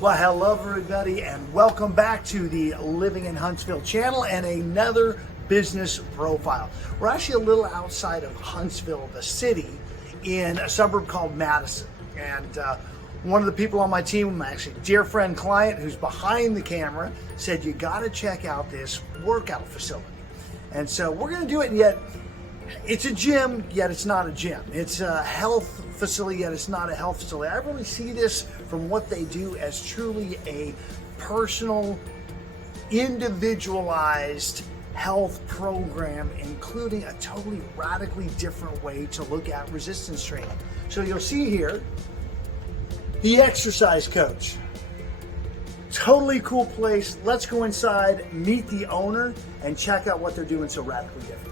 Well, hello everybody and welcome back to the Living in Huntsville channel and another business profile. We're actually a little outside of Huntsville, the city, in a suburb called Madison. And one of the people on my team, actually a dear friend client who's behind the camera, said you got to check out this workout facility. And so we're going to do it, yet it's a gym, yet it's not a gym. It's a health facility, yet it's not a health facility. I really see this from what they do as truly a personal, individualized health program, including a totally radically different way to look at resistance training. So you'll see here, the exercise coach. Totally cool place. Let's go inside, meet the owner, and check out what they're doing so radically different.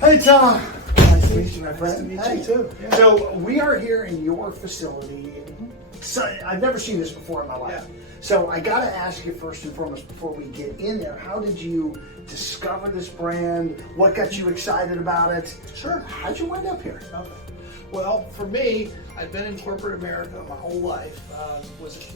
Hey Tom, nice to meet you, my friend. Nice to meet you too. Yeah. So we are here in your facility. So I've never seen this before in my life. Yeah. So I got to ask you first and foremost before we get in there, how did you discover this brand? What got you excited about it? Sure. How'd you wind up here? Okay. Well, for me, I've been in corporate America my whole life. Was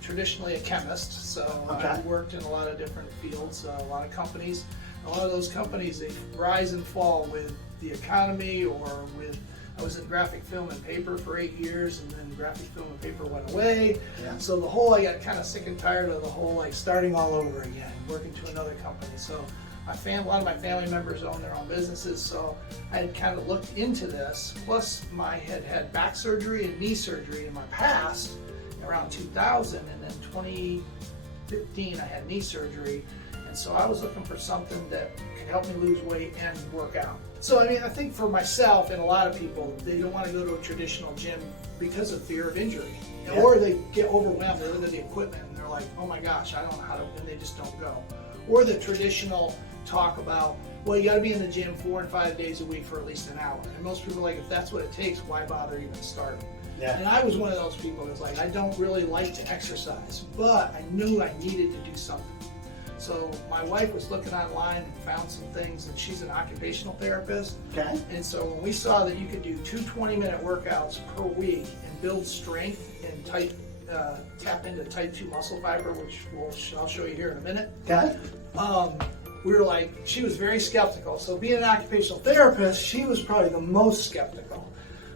traditionally a chemist, so I worked in a lot of different fields, a lot of companies. A lot of those companies, they rise and fall with the economy or with, I was in graphic film and paper for 8 years, and then graphic film and paper went away. Yeah. So I got kind of sick and tired of the whole like starting all over again, working to another company. So a lot of my family members own their own businesses, so I had kind of looked into this. Plus, I had back surgery and knee surgery in my past around 2000, and then 2015 I had knee surgery. And so I was looking for something that could help me lose weight and work out. So I think for myself and a lot of people, they don't want to go to a traditional gym because of fear of injury. Yeah. Or they get overwhelmed, they look at the equipment and they're like, oh my gosh, I don't know how to, and they just don't go. Or the traditional talk about, well, you got to be in the gym 4 and 5 days a week for at least an hour. And most people are like, if that's what it takes, why bother even starting? Yeah. And I was one of those people that's like, I don't really like to exercise, but I knew I needed to do something. So my wife was looking online and found some things, and she's an occupational therapist. Okay. And so when we saw that you could do 2 20-minute workouts per week and build strength and tap into type 2 muscle fiber, which I'll show you here in a minute. Okay. We were like, she was very skeptical. So being an occupational therapist, she was probably the most skeptical.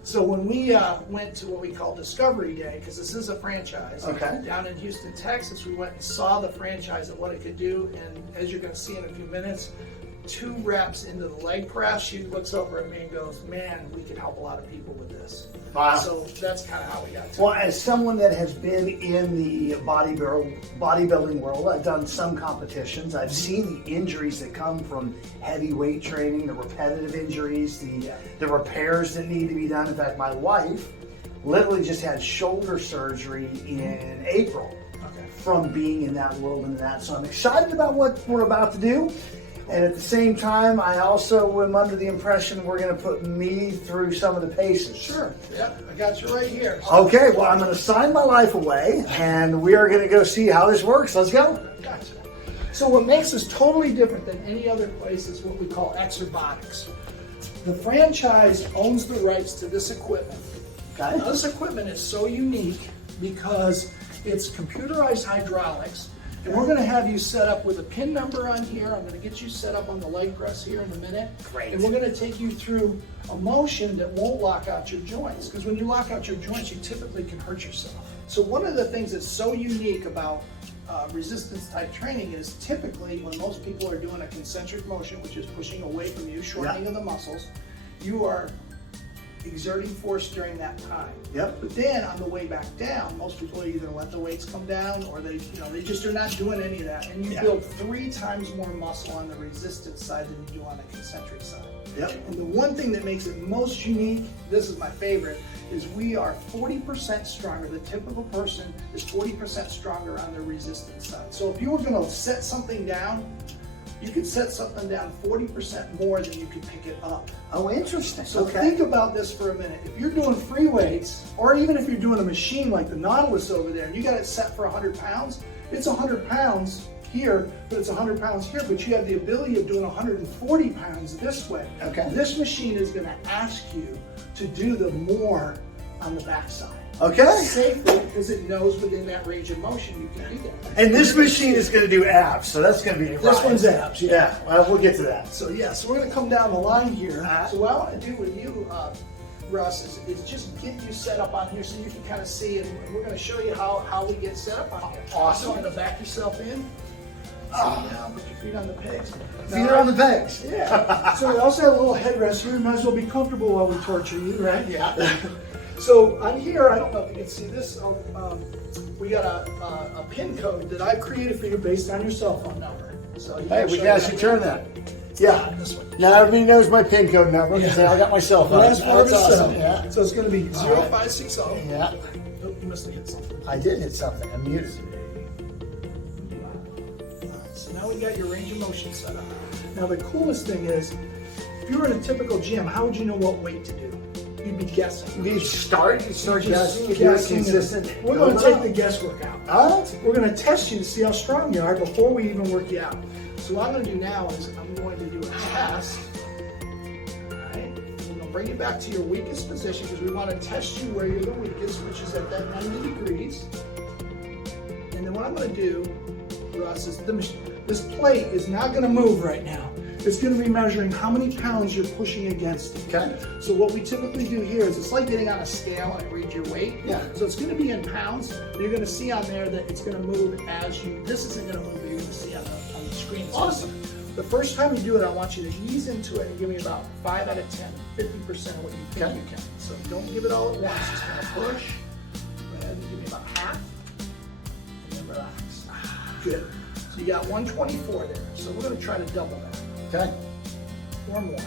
So when we went to what we call Discovery Day, because this is a franchise, down in Houston, Texas, we went and saw the franchise and what it could do. And as you're going to see in a few minutes, 2 reps into the leg press, she looks over at me and goes, man, we could help a lot of people with this. Wow. So that's kind of how we got to it. Well, as someone that has been in the bodybuilding world, I've done some competitions. I've seen the injuries that come from heavy weight training, the repetitive injuries, the repairs that need to be done. In fact, my wife literally just had shoulder surgery in April from being in that world and that. So I'm excited about what we're about to do. And at the same time, I also am under the impression we're going to put me through some of the paces. Sure. Yep. I got you right here. Okay. Well, I'm going to sign my life away, and we are going to go see how this works. Let's go. Gotcha. So what makes us totally different than any other place is what we call Exerbotics. The franchise owns the rights to this equipment. Okay. Now, this equipment is so unique because it's computerized hydraulics. And we're going to have you set up with a pin number on here. I'm going to get you set up on the leg press here in a minute. Great. And we're going to take you through a motion that won't lock out your joints. Because when you lock out your joints, you typically can hurt yourself. So one of the things that's so unique about resistance type training is typically when most people are doing a concentric motion, which is pushing away from you, shortening of the muscles, you are exerting force during that time. Yep. But then on the way back down, most people either let the weights come down or they just are not doing any of that. And you build 3 times more muscle on the resistance side than you do on the concentric side. Yep. And the one thing that makes it most unique, this is my favorite, is we are 40% stronger. The typical person is 40% stronger on the resistance side. So if you were going to set something down, you could set something down 40% more than you could pick it up. Oh, interesting. So think about this for a minute. If you're doing free weights, or even if you're doing a machine like the Nautilus over there, and you got it set for 100 pounds, it's 100 pounds here, but it's 100 pounds here, but you have the ability of doing 140 pounds this way. Okay. This machine is going to ask you to do the more on the backside. Okay. safely because it knows within that range of motion you can do that. And this machine is going to do abs, so that's going to be a This ride. one's abs, yeah. Yeah, well, we'll get to that. So yeah, so we're going to come down the line here. So what I want to do with you, Russ, is just get you set up on here so you can kind of see, and we're going to show you how we get set up on here. Awesome. So I'm going to back yourself in. Sit down, put your feet on the pegs. Feet are on the pegs. Yeah. So we also have a little headrest here. You might as well be comfortable while we torture you, right? Yeah. So on here, I don't know if you can see this. We got a pin code that I created for you based on your cell phone number. So Hey, we can actually turn that. Yeah. This one. Now everybody knows my PIN code number because I got my cell phone. Last part of That's the awesome. cell. Yeah. So it's going to be 0560. Yeah. Oh, you must have hit something. I did hit something. I'm muted. So now we got your range of motion set up. Now the coolest thing is, if you were in a typical gym, how would you know what weight to do? You'd be guessing. You start Just guessing, guessing. consistent. We're going to take the guesswork out. Huh? We're going to test you to see how strong you are before we even work you out. So what I'm going to do now is I'm going to do a test. All right. I'm going to bring you back to your weakest position because we want to test you where you're the weakest, which is at that 90 degrees. And then what I'm going to do, Russ, is this plate is not going to move right now. It's going to be measuring how many pounds you're pushing against it. Okay. So what we typically do here is it's like getting on a scale and read your weight. Yeah. So it's going to be in pounds. You're going to see on there that it's going to move as you. This isn't going to move, but you're going to see on the screen. Awesome. The first time you do it, I want you to ease into it and give me about 5 out of 10, 50% of what you think you can. So don't give it all at once. Just kind of push. Go ahead and give me about half, and then relax. Good. So you got 124 there. So we're going to try to double that. Okay. Or more.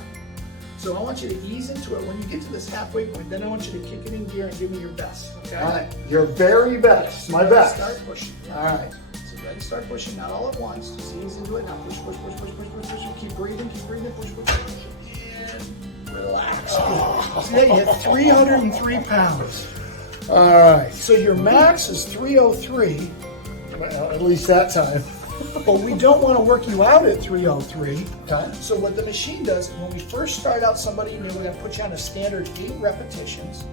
So I want you to ease into it. When you get to this halfway point, then I want you to kick it in gear and give me your best. Okay? All right. Your very best. My best. Start pushing. All right. So ready, start pushing. Not all at once. Just ease into it. Now push, push, push, push, push, push, push. Keep breathing, push, push, push. And relax. So yeah, you hit 303 pounds. All right. So your max is 303. Well, at least that time. But we don't want to work you out at 303. Okay. So what the machine does, when we first start out somebody new, we're going to put you on a standard 8 repetitions,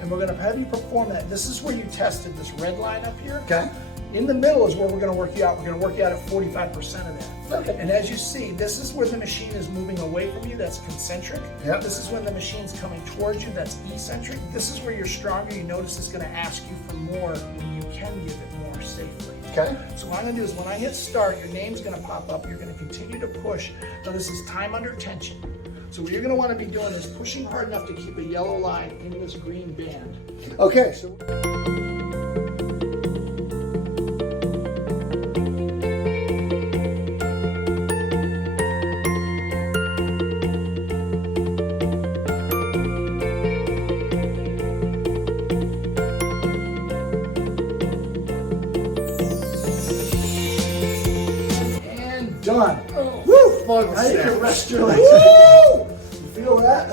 and we're going to have you perform that. This is where you tested this red line up here. Okay. In the middle is where we're going to work you out. We're going to work you out at 45% of that. Okay. And as you see, this is where the machine is moving away from you. That's concentric. Yep. This is when the machine's coming towards you. That's eccentric. This is where you're stronger. You notice it's going to ask you for more when you can give it more safely. Okay. So what I'm going to do is when I hit start, your name's going to pop up. You're going to continue to push. Now this is time under tension. So what you're going to want to be doing is pushing hard enough to keep a yellow line in this green band. Okay. So. Done. Woo! Now you can rest your legs. Woo! You feel that?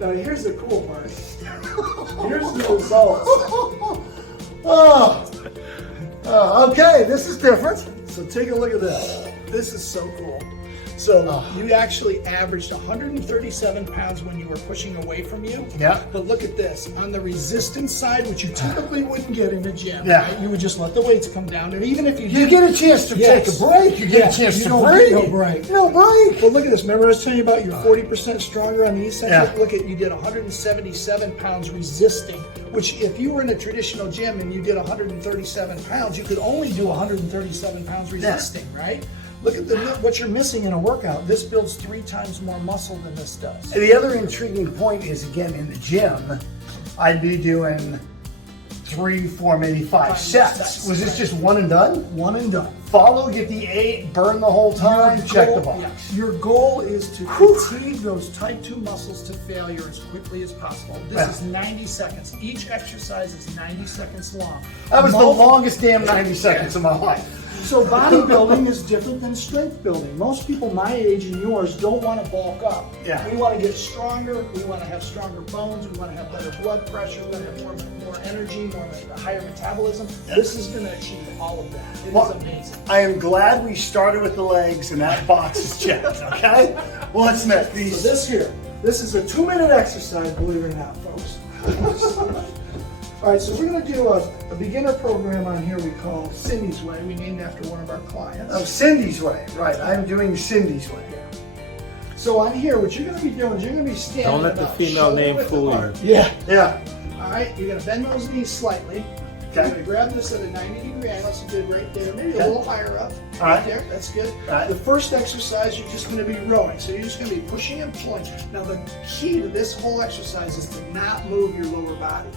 Now here's the cool part. Here's the results. Okay, this is different. So take a look at this. This is so cool. So you actually averaged 137 pounds when you were pushing away from you. Yeah. But look at this. On the resistance side, which you typically wouldn't get in a gym, Yeah. right? You would just let the weights come down. And even if you You get a chance to take a break. You get a chance to breathe. No break. No break. Well, look at this. Remember I was telling you about your 40% stronger on the eccentric? Yeah. Look at, you did 177 pounds resisting, which if you were in a traditional gym and you did 137 pounds, you could only do 137 pounds resisting, right? Look at what you're missing in a workout. This builds 3 times more muscle than this does. And the other intriguing point is, again, in the gym, I'd be doing 3, 4, maybe 5 sets. Was this just one and done? One and done. Follow, get the 8, burn the whole time, check the box. Yeah. Your goal is to fatigue those type 2 muscles to failure as quickly as possible. This is 90 seconds. Each exercise is 90 seconds long. That was the longest damn 90 seconds of my life. So bodybuilding is different than strength building. Most people my age and yours don't want to bulk up. Yeah. We want to get stronger. We want to have stronger bones. We want to have better blood pressure. We want to have more energy, a higher metabolism. This is going to achieve all of that. It is amazing. I am glad we started with the legs and that box is checked, okay? What's next? So this is a 2-minute exercise, believe it or not, folks. All right, so we're going to do a beginner program on here we call Cindy's Way. We named after one of our clients. Oh, Cindy's Way, right. I'm doing Cindy's Way. So on here, what you're going to be doing is you're going to be standing. Don't let the about female shoulder name width fool you. apart. Yeah. Yeah. All right, you're going to bend those knees slightly. Okay. You're going to grab this at a 90-degree angle, so good right there. Maybe Okay. a little higher up. All right. There, that's good. All right. The first exercise, you're just going to be rowing. So you're just going to be pushing and pulling. Now the key to this whole exercise is to not move your lower body.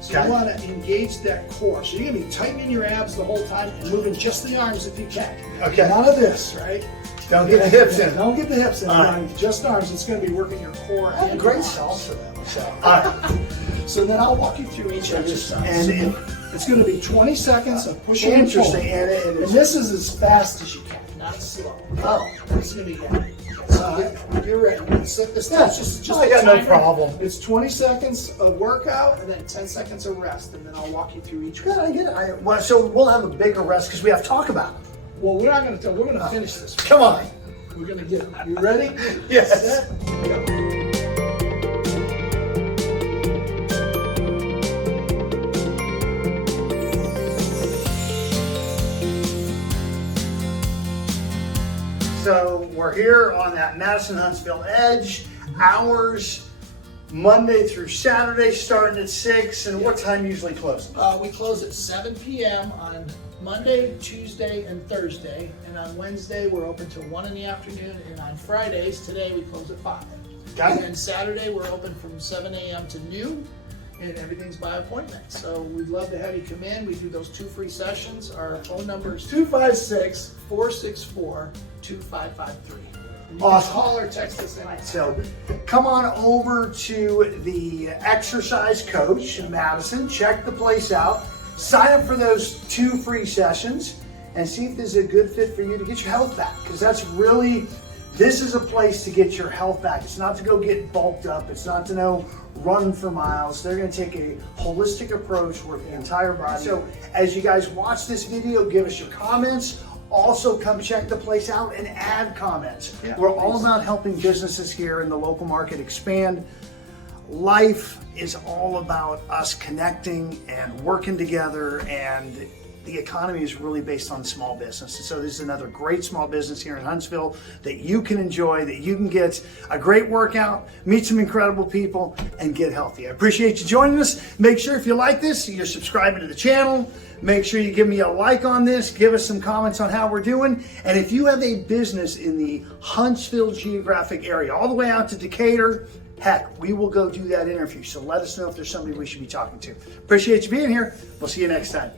So Okay. you want to engage that core. So you're going to be tightening your abs the whole time and moving just the arms if you can. Okay. None of this, right? Don't get the hips in. Don't get the hips in. All right. Just arms. It's going to be working your core. I have a and great your salsa arms. for them. All right. So then I'll walk you through each exercise. And It's going to be 20 seconds of pushing and interesting. pulling. And And this is as fast as you can, not slow. Oh. It's going to be good. So you're ready. Set this Yeah. it's just I a got no timer. problem. It's 20 seconds of workout and then 10 seconds of rest, and then I'll walk you through each Yeah, one. I get it. Well, so we'll have a bigger rest because we have to talk about it. Well, we're not going to. We're going to finish this. Come on. We're going to get it. You ready? Yes. Set, go. So we're here on that Madison Huntsville edge. Hours Monday through Saturday, starting at 6. And what time usually closing? We close at 7 p.m. on Monday, Tuesday, and Thursday. And on Wednesday, we're open till 1 in the afternoon. And on Fridays, today, we close at 5. Got it. And then Saturday, we're open from 7 a.m. to noon. And everything's by appointment. So we'd love to have you come in. We do those 2 free sessions. Our phone number is 256-464-2553. You can Awesome. call or text us anytime. So come on over to the exercise coach in Madison, check the place out, sign up for those 2 free sessions, and see if this is a good fit for you to get your health back. Because this is a place to get your health back. It's not to go get bulked up. It's not to run for miles. They're going to take a holistic approach with the entire body. So as you guys watch this video, give us your comments. Also, come check the place out and add comments. Yeah, We're all about helping businesses here in the local market expand. Life is all about us connecting and working together, and the economy is really based on small business. And so this is another great small business here in Huntsville that you can enjoy, that you can get a great workout, meet some incredible people, and get healthy. I appreciate you joining us. Make sure if you like this, you're subscribing to the channel. Make sure you give me a like on this, give us some comments on how we're doing. And if you have a business in the Huntsville geographic area, all the way out to Decatur, heck, we will go do that interview. So let us know if there's somebody we should be talking to. Appreciate you being here. We'll see you next time.